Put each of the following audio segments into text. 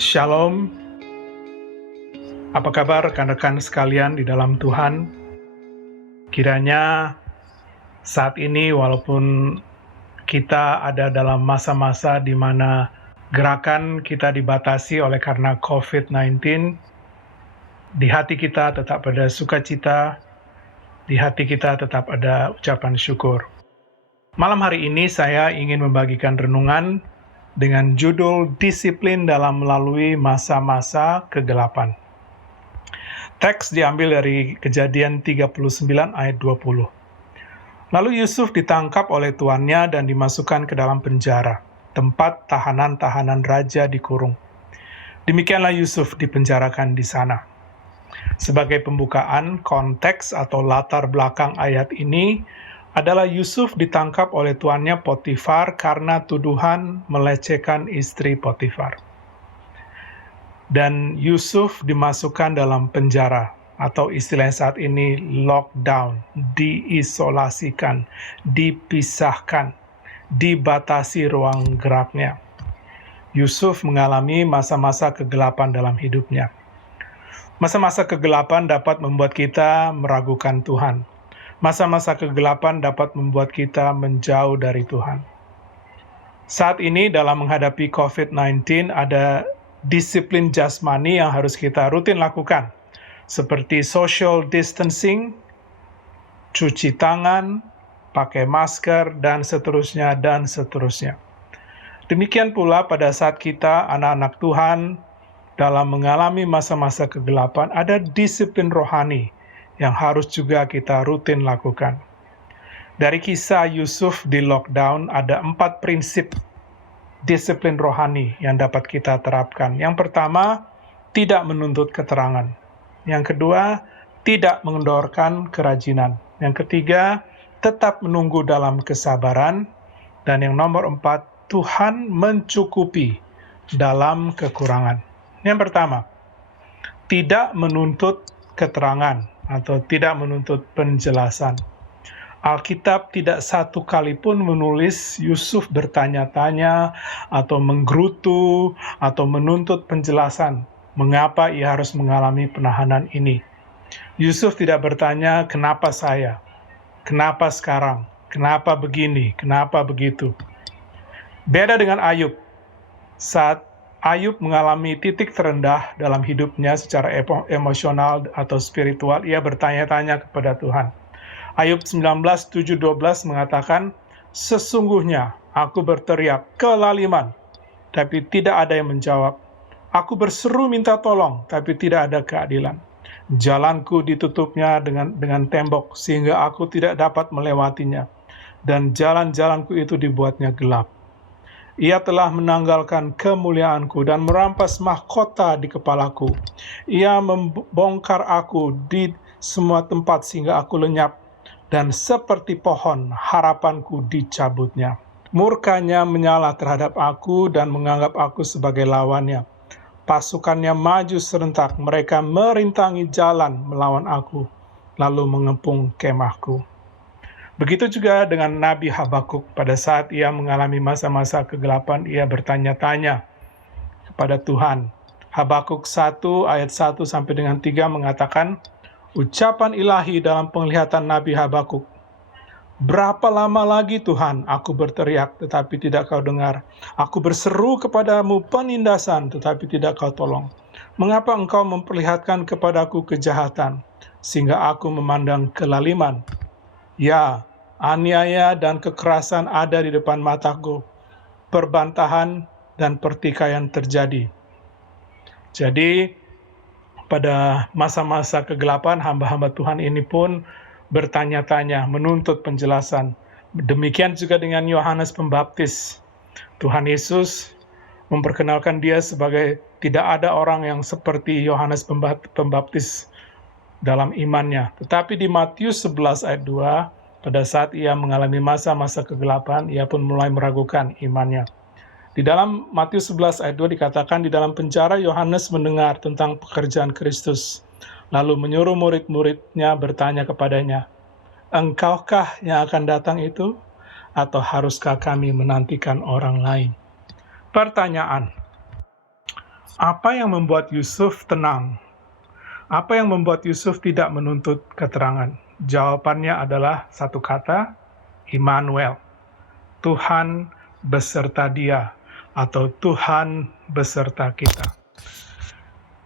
Shalom, apa kabar rekan-rekan sekalian di dalam Tuhan? Kiranya saat ini walaupun kita ada dalam masa-masa di mana gerakan kita dibatasi oleh karena COVID-19, di hati kita tetap ada sukacita, di hati kita tetap ada ucapan syukur. Malam hari ini saya ingin membagikan renungan dengan judul Disiplin dalam melalui masa-masa kegelapan. Teks diambil dari Kejadian 39 ayat 20. Lalu Yusuf ditangkap oleh tuannya dan dimasukkan ke dalam penjara, tempat tahanan-tahanan raja dikurung. Demikianlah Yusuf dipenjarakan di sana. Sebagai pembukaan, konteks atau latar belakang ayat ini adalah Yusuf ditangkap oleh tuannya Potifar karena tuduhan melecehkan istri Potifar. Dan Yusuf dimasukkan dalam penjara, atau istilah saat ini lockdown, diisolasikan, dipisahkan, dibatasi ruang geraknya. Yusuf mengalami masa-masa kegelapan dalam hidupnya. Masa-masa kegelapan dapat membuat kita meragukan Tuhan. Masa-masa kegelapan dapat membuat kita menjauh dari Tuhan. Saat ini dalam menghadapi COVID-19 ada disiplin jasmani yang harus kita rutin lakukan, seperti social distancing, cuci tangan, pakai masker, dan seterusnya, dan seterusnya. Demikian pula pada saat kita, anak-anak Tuhan, dalam mengalami masa-masa kegelapan, ada disiplin rohani yang harus juga kita rutin lakukan. Dari kisah Yusuf di lockdown, ada 4 prinsip disiplin rohani yang dapat kita terapkan. Yang pertama, tidak menuntut keterangan. Yang kedua, tidak mengendorkan kerajinan. Yang ketiga, tetap menunggu dalam kesabaran. Dan yang nomor 4, Tuhan mencukupi dalam kekurangan. Yang pertama, tidak menuntut keterangan atau tidak menuntut penjelasan. Alkitab tidak satu kali pun menulis Yusuf bertanya-tanya atau menggerutu atau menuntut penjelasan mengapa ia harus mengalami penahanan ini. Yusuf tidak bertanya, kenapa saya? Kenapa sekarang? Kenapa begini? Kenapa begitu? Beda dengan Ayub. Saat Ayub mengalami titik terendah dalam hidupnya secara emosional atau spiritual, ia bertanya-tanya kepada Tuhan. Ayub 19:7-12 mengatakan, sesungguhnya aku berteriak kelaliman, tapi tidak ada yang menjawab. Aku berseru minta tolong, tapi tidak ada keadilan. Jalanku ditutupnya dengan tembok, sehingga aku tidak dapat melewatinya. Dan jalan-jalanku itu dibuatnya gelap. Ia telah menanggalkan kemuliaanku dan merampas mahkota di kepalaku. Ia membongkar aku di semua tempat sehingga aku lenyap. Dan seperti pohon, harapanku dicabutnya. Murkanya menyala terhadap aku dan menganggap aku sebagai lawannya. Pasukannya maju serentak, mereka merintangi jalan melawan aku, lalu mengepung kemahku. Begitu juga dengan Nabi Habakuk, pada saat ia mengalami masa-masa kegelapan, ia bertanya-tanya kepada Tuhan. Habakuk 1 ayat 1 sampai dengan 3 mengatakan, ucapan ilahi dalam penglihatan Nabi Habakuk. Berapa lama lagi Tuhan aku berteriak tetapi tidak kau dengar. Aku berseru kepadamu penindasan tetapi tidak kau tolong. Mengapa engkau memperlihatkan kepadaku kejahatan sehingga aku memandang kelaliman? Ya, aniaya dan kekerasan ada di depan mataku. Perbantahan dan pertikaian terjadi. Jadi pada masa-masa kegelapan, hamba-hamba Tuhan ini pun bertanya-tanya, menuntut penjelasan. Demikian juga dengan Yohanes Pembaptis. Tuhan Yesus memperkenalkan dia sebagai tidak ada orang yang seperti Yohanes Pembaptis dalam imannya. Tetapi di Matius 11 ayat 2, pada saat ia mengalami masa-masa kegelapan, ia pun mulai meragukan imannya. Di dalam Matius 11 ayat 2 dikatakan, di dalam penjara Yohanes mendengar tentang pekerjaan Kristus, lalu menyuruh murid-muridnya bertanya kepadanya, engkaukah yang akan datang itu? Atau haruskah kami menantikan orang lain? Pertanyaan, Apa yang membuat Yusuf tenang? Apa yang membuat Yusuf tidak menuntut keterangan? Jawabannya adalah satu kata, Immanuel. Tuhan beserta dia, atau Tuhan beserta kita.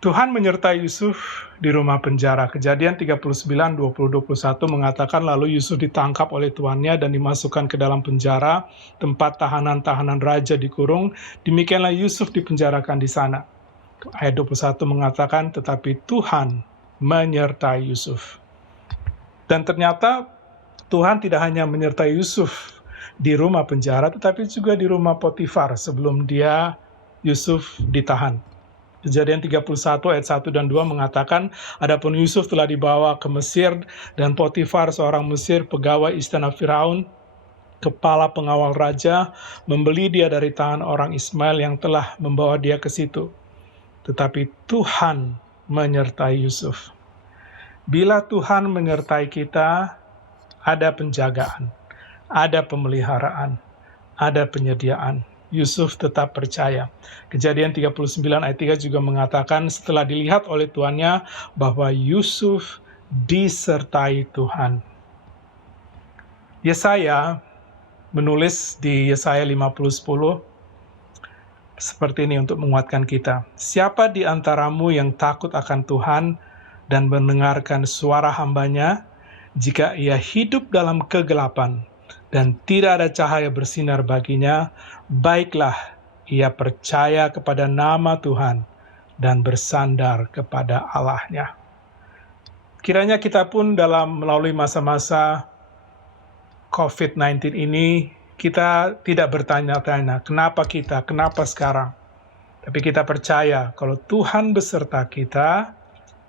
Tuhan menyertai Yusuf di rumah penjara. Kejadian 39, 20-21 mengatakan lalu Yusuf ditangkap oleh tuannya dan dimasukkan ke dalam penjara, tempat tahanan-tahanan raja dikurung. Demikianlah Yusuf dipenjarakan di sana. Ayat 21 mengatakan, tetapi Tuhan menyertai Yusuf. Dan ternyata Tuhan tidak hanya menyertai Yusuf di rumah penjara, tetapi juga di rumah Potifar sebelum Yusuf ditahan. Kejadian 31 ayat 1 dan 2 mengatakan, adapun Yusuf telah dibawa ke Mesir dan Potifar seorang Mesir pegawai istana Firaun, kepala pengawal raja, membeli dia dari tangan orang Ismail yang telah membawa dia ke situ. Tetapi Tuhan menyertai Yusuf. Bila Tuhan menyertai kita, ada penjagaan, ada pemeliharaan, ada penyediaan. Yusuf tetap percaya. Kejadian 39 ayat 3 juga mengatakan setelah dilihat oleh tuannya bahwa Yusuf disertai Tuhan. Yesaya menulis di Yesaya 50:10 seperti ini untuk menguatkan kita. Siapa di antaramu yang takut akan Tuhan dan mendengarkan suara hambanya, jika ia hidup dalam kegelapan dan tidak ada cahaya bersinar baginya, baiklah ia percaya kepada nama Tuhan dan bersandar kepada Allahnya. Kiranya kita pun melalui masa-masa COVID-19 ini, kita tidak bertanya-tanya, kenapa sekarang? Tapi kita percaya kalau Tuhan beserta kita,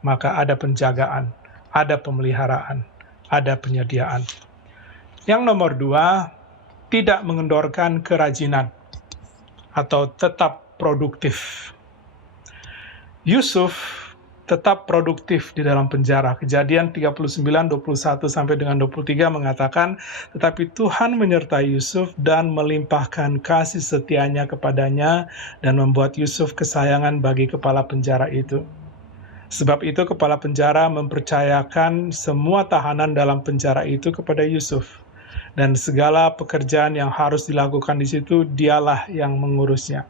maka ada penjagaan, ada pemeliharaan, ada penyediaan. Yang nomor 2, tidak mengendorkan kerajinan atau tetap produktif. Yusuf tetap produktif di dalam penjara. Kejadian 39, 21 sampai dengan 23 mengatakan, tetapi Tuhan menyertai Yusuf dan melimpahkan kasih setianya kepadanya dan membuat Yusuf kesayangan bagi kepala penjara itu. Sebab itu kepala penjara mempercayakan semua tahanan dalam penjara itu kepada Yusuf. Dan segala pekerjaan yang harus dilakukan di situ, dialah yang mengurusnya.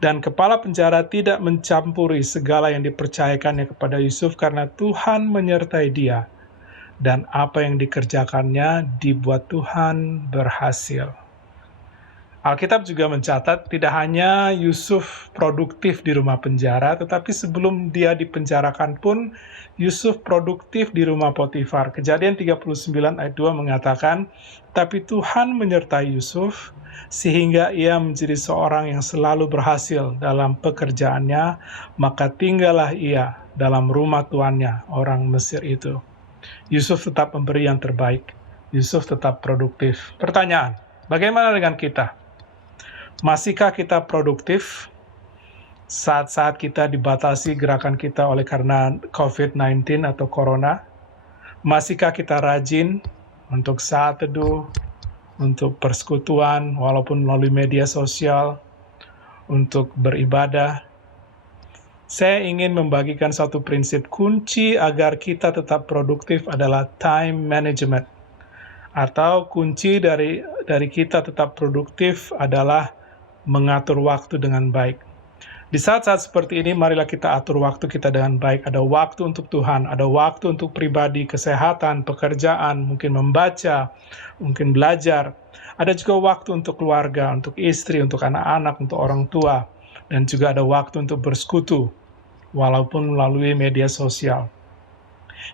Dan kepala penjara tidak mencampuri segala yang dipercayakannya kepada Yusuf karena Tuhan menyertai dia. Dan apa yang dikerjakannya dibuat Tuhan berhasil. Alkitab juga mencatat tidak hanya Yusuf produktif di rumah penjara, tetapi sebelum dia dipenjarakan pun Yusuf produktif di rumah Potifar. Kejadian 39 ayat 2 mengatakan, tapi Tuhan menyertai Yusuf sehingga ia menjadi seorang yang selalu berhasil dalam pekerjaannya, maka tinggallah ia dalam rumah tuannya, orang Mesir itu. Yusuf tetap memberi yang terbaik. Yusuf tetap produktif. Pertanyaan, bagaimana dengan kita? Masihkah kita produktif saat-saat kita dibatasi gerakan kita oleh karena COVID-19 atau Corona? Masihkah kita rajin untuk saat teduh, untuk persekutuan, walaupun melalui media sosial, untuk beribadah? Saya ingin membagikan satu prinsip kunci agar kita tetap produktif adalah time management. Atau kunci dari kita tetap produktif adalah mengatur waktu dengan baik. Di saat-saat seperti ini, marilah kita atur waktu kita dengan baik. Ada waktu untuk Tuhan, ada waktu untuk pribadi, kesehatan, pekerjaan, mungkin membaca, mungkin belajar. Ada juga waktu untuk keluarga, untuk istri, untuk anak-anak, untuk orang tua. Dan juga ada waktu untuk bersekutu, walaupun melalui media sosial.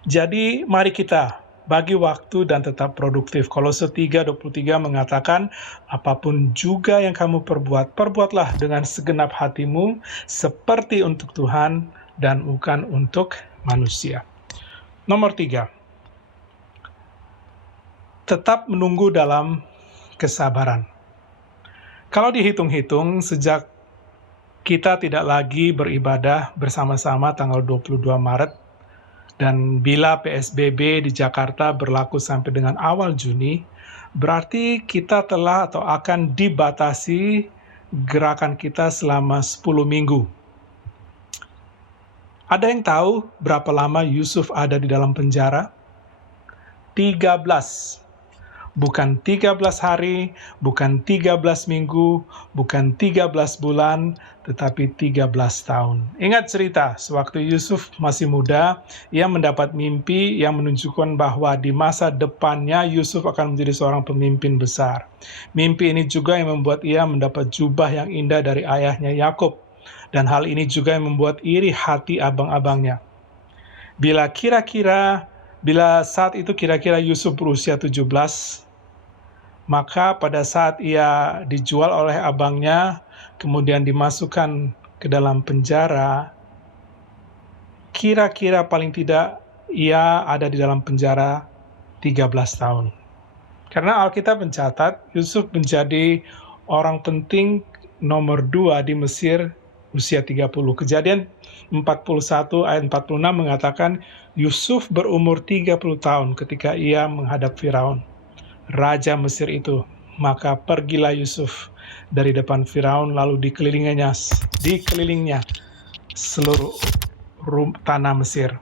Jadi, mari kita bagi waktu dan tetap produktif. Kolose 3:23 mengatakan, apapun juga yang kamu perbuat, perbuatlah dengan segenap hatimu, seperti untuk Tuhan dan bukan untuk manusia. Nomor 3, tetap menunggu dalam kesabaran. Kalau dihitung-hitung, sejak kita tidak lagi beribadah bersama-sama tanggal 22 Maret, dan bila PSBB di Jakarta berlaku sampai dengan awal Juni, berarti kita telah atau akan dibatasi gerakan kita selama 10 minggu. Ada yang tahu berapa lama Yusuf ada di dalam penjara? 13. Bukan 13 hari, bukan 13 minggu, bukan 13 bulan, tetapi 13 tahun. Ingat cerita, sewaktu Yusuf masih muda, ia mendapat mimpi yang menunjukkan bahwa di masa depannya Yusuf akan menjadi seorang pemimpin besar. Mimpi ini juga yang membuat ia mendapat jubah yang indah dari ayahnya Yakub. Dan hal ini juga yang membuat iri hati abang-abangnya. Bila saat itu kira-kira Yusuf berusia 17, maka pada saat ia dijual oleh abangnya, kemudian dimasukkan ke dalam penjara, kira-kira paling tidak ia ada di dalam penjara 13 tahun. Karena Alkitab mencatat Yusuf menjadi orang penting nomor 2 di Mesir usia 30. Kejadian 41 ayat 46 mengatakan Yusuf berumur 30 tahun ketika ia menghadap Firaun, raja Mesir itu. Maka pergilah Yusuf dari depan Firaun, lalu dikelilingnya seluruh tanah Mesir.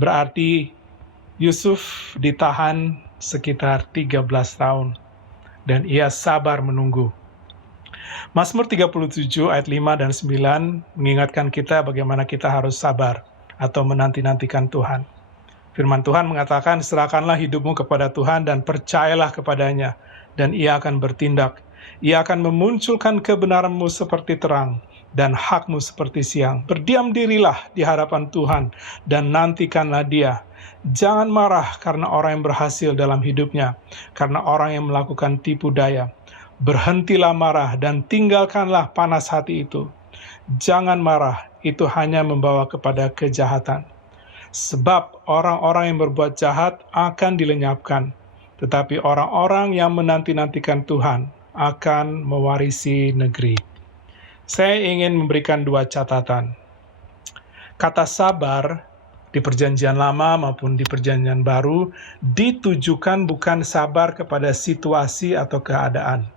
Berarti Yusuf ditahan sekitar 13 tahun, dan ia sabar menunggu. Mazmur 37 ayat 5 dan 9 mengingatkan kita bagaimana kita harus sabar atau menanti-nantikan Tuhan. Firman Tuhan mengatakan, serahkanlah hidupmu kepada Tuhan dan percayalah kepadanya, dan ia akan bertindak. Ia akan memunculkan kebenaranmu seperti terang, dan hakmu seperti siang. Berdiam dirilah di hadapan Tuhan, dan nantikanlah dia. Jangan marah karena orang yang berhasil dalam hidupnya, karena orang yang melakukan tipu daya. Berhentilah marah dan tinggalkanlah panas hati itu. Jangan marah, itu hanya membawa kepada kejahatan. Sebab orang-orang yang berbuat jahat akan dilenyapkan, tetapi orang-orang yang menanti-nantikan Tuhan akan mewarisi negeri. Saya ingin memberikan 2 catatan. Kata sabar di Perjanjian Lama maupun di Perjanjian Baru ditujukan bukan sabar kepada situasi atau keadaan.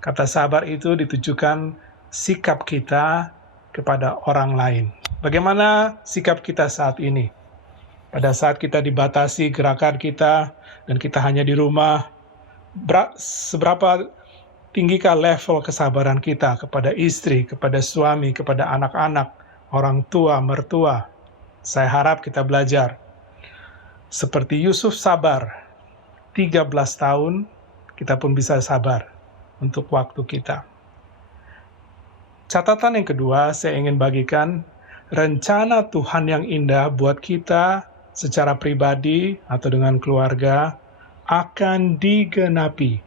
Kata sabar itu ditujukan sikap kita kepada orang lain. Bagaimana sikap kita saat ini? Pada saat kita dibatasi gerakan kita dan kita hanya di rumah, seberapa tinggikah level kesabaran kita kepada istri, kepada suami, kepada anak-anak, orang tua, mertua? Saya harap kita belajar. Seperti Yusuf sabar 13 tahun, kita pun bisa sabar untuk waktu kita. Catatan yang kedua, saya ingin bagikan rencana Tuhan yang indah buat kita secara pribadi atau dengan keluarga akan digenapi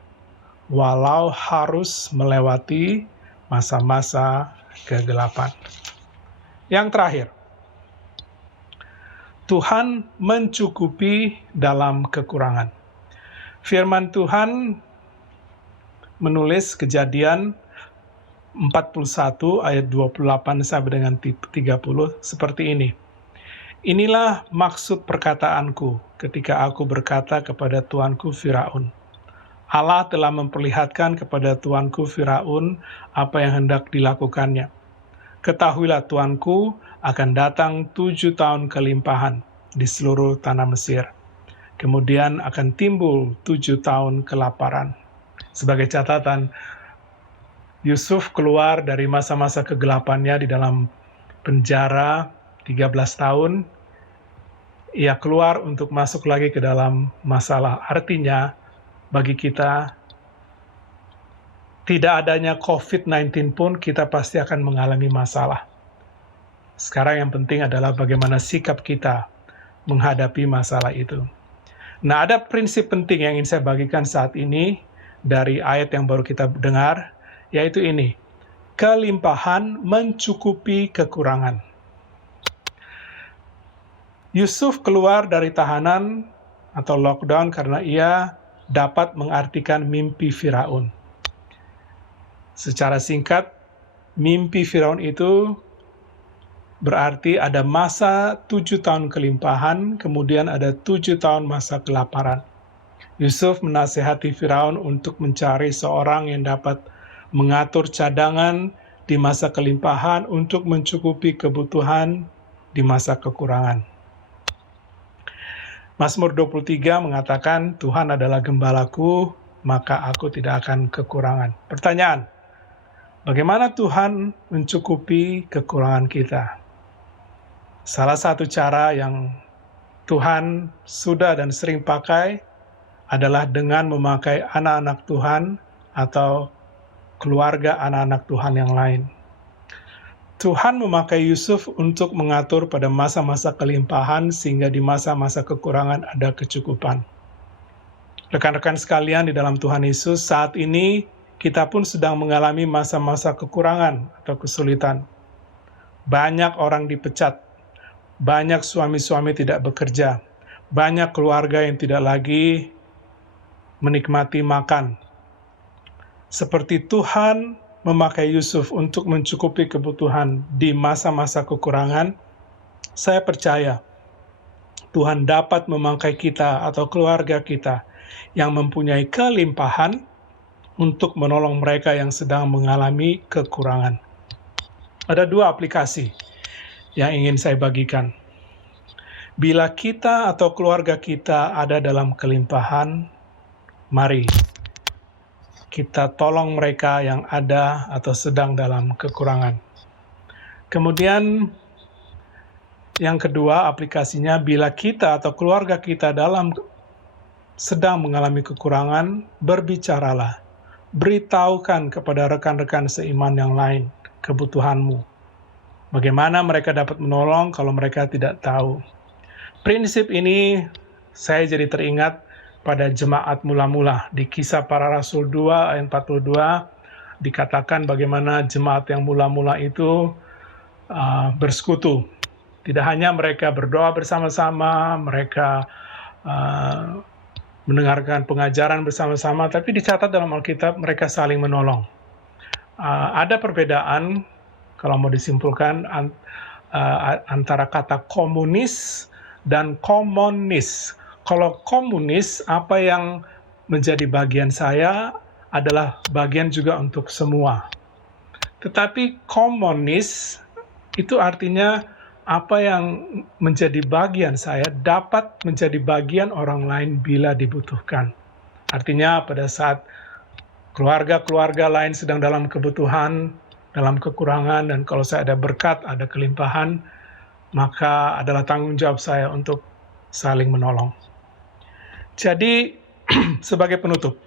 walau harus melewati masa-masa kegelapan. Yang terakhir, Tuhan mencukupi dalam kekurangan. Firman Tuhan menulis Kejadian 41 ayat 28 sampai dengan 30 seperti ini. Inilah maksud perkataanku ketika aku berkata kepada tuanku Firaun. Allah telah memperlihatkan kepada tuanku Firaun apa yang hendak dilakukannya. Ketahuilah tuanku akan datang 7 tahun kelimpahan di seluruh tanah Mesir. Kemudian akan timbul 7 tahun kelaparan. Sebagai catatan, Yusuf keluar dari masa-masa kegelapannya di dalam penjara 13 tahun, ia keluar untuk masuk lagi ke dalam masalah. Artinya, bagi kita, tidak adanya COVID-19 pun kita pasti akan mengalami masalah. Sekarang yang penting adalah bagaimana sikap kita menghadapi masalah itu. Nah, ada prinsip penting yang ingin saya bagikan saat ini dari ayat yang baru kita dengar, yaitu ini, kelimpahan mencukupi kekurangan. Yusuf keluar dari tahanan atau lockdown karena ia dapat mengartikan mimpi Firaun. Secara singkat, mimpi Firaun itu berarti ada masa 7 tahun kelimpahan, kemudian ada 7 tahun masa kelaparan. Yusuf menasihati Firaun untuk mencari seorang yang dapat mengatur cadangan di masa kelimpahan untuk mencukupi kebutuhan di masa kekurangan. Mazmur 23 mengatakan, Tuhan adalah gembalaku, maka aku tidak akan kekurangan. Pertanyaan, bagaimana Tuhan mencukupi kekurangan kita? Salah satu cara yang Tuhan sudah dan sering pakai adalah dengan memakai anak-anak Tuhan atau keluarga anak-anak Tuhan yang lain. Tuhan memakai Yusuf untuk mengatur pada masa-masa kelimpahan sehingga di masa-masa kekurangan ada kecukupan. Rekan-rekan sekalian di dalam Tuhan Yesus, saat ini kita pun sedang mengalami masa-masa kekurangan atau kesulitan. Banyak orang dipecat, banyak suami-suami tidak bekerja, banyak keluarga yang tidak lagi menikmati makan. Seperti Tuhan memakai Yusuf untuk mencukupi kebutuhan di masa-masa kekurangan, saya percaya Tuhan dapat memakai kita atau keluarga kita yang mempunyai kelimpahan untuk menolong mereka yang sedang mengalami kekurangan. Ada 2 aplikasi yang ingin saya bagikan. Bila kita atau keluarga kita ada dalam kelimpahan, mari kita tolong mereka yang ada atau sedang dalam kekurangan. Kemudian yang kedua aplikasinya, bila kita atau keluarga kita sedang mengalami kekurangan, berbicaralah. Beritahukan kepada rekan-rekan seiman yang lain kebutuhanmu. Bagaimana mereka dapat menolong kalau mereka tidak tahu. Prinsip ini saya jadi teringat pada jemaat mula-mula. Di Kisah Para Rasul 2 ayat 42 dikatakan bagaimana jemaat yang mula-mula itu bersekutu. Tidak hanya mereka berdoa bersama-sama, mereka mendengarkan pengajaran bersama-sama, tapi dicatat dalam Alkitab mereka saling menolong. Ada perbedaan, kalau mau disimpulkan, antara kata komunis dan komunis. Kalau komunis, apa yang menjadi bagian saya adalah bagian juga untuk semua. Tetapi komunis itu artinya apa yang menjadi bagian saya dapat menjadi bagian orang lain bila dibutuhkan. Artinya pada saat keluarga-keluarga lain sedang dalam kebutuhan, dalam kekurangan, dan kalau saya ada berkat, ada kelimpahan, maka adalah tanggung jawab saya untuk saling menolong. Jadi, sebagai penutup,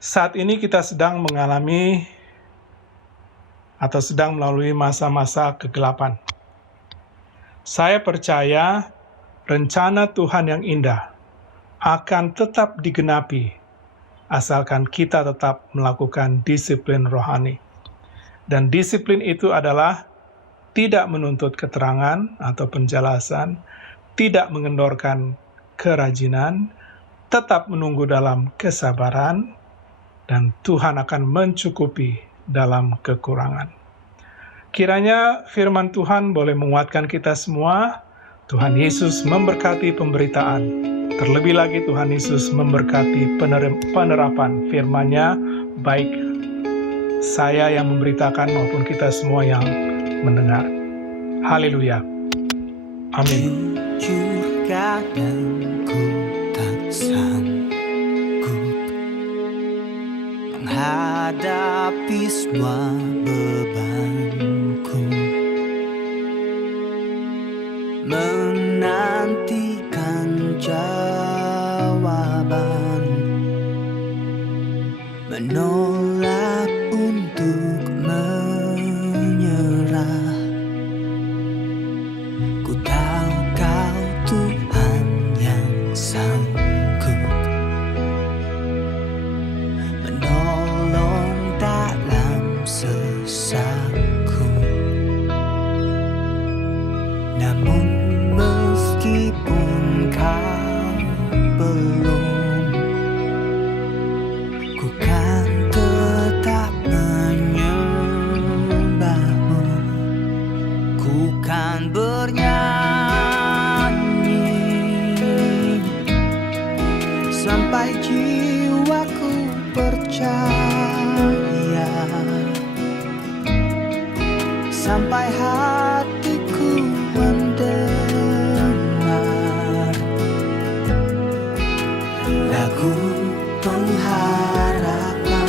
saat ini kita sedang mengalami atau sedang melalui masa-masa kegelapan. Saya percaya rencana Tuhan yang indah akan tetap digenapi asalkan kita tetap melakukan disiplin rohani. Dan disiplin itu adalah tidak menuntut keterangan atau penjelasan, tidak mengendorkan kerajinan, tetap menunggu dalam kesabaran, dan Tuhan akan mencukupi dalam kekurangan. Kiranya firman Tuhan boleh menguatkan kita semua. Tuhan Yesus memberkati pemberitaan. Terlebih lagi Tuhan Yesus memberkati penerapan firman-Nya, baik saya yang memberitakan maupun kita semua yang mendengar. Haleluya. Amin. Jujur kadang ku tak sanggup menghadapi semua bebanku, menantikan jawaban, menolak untuk menyerah. Ku tahu Kau Tuhan yang sanggup menolong dalam sesakku. Namun meskipun Kau belum, ku kan tetap menyembah-Mu. Ku kan bernyanyi sampai jiwaku percaya. sampai hatiku mendengar lagu pengharapan.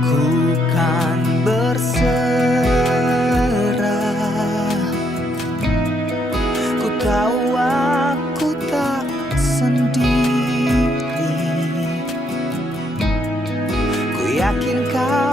Ku kan berserah, ku tahu aku tak sendiri. Ku yakin kau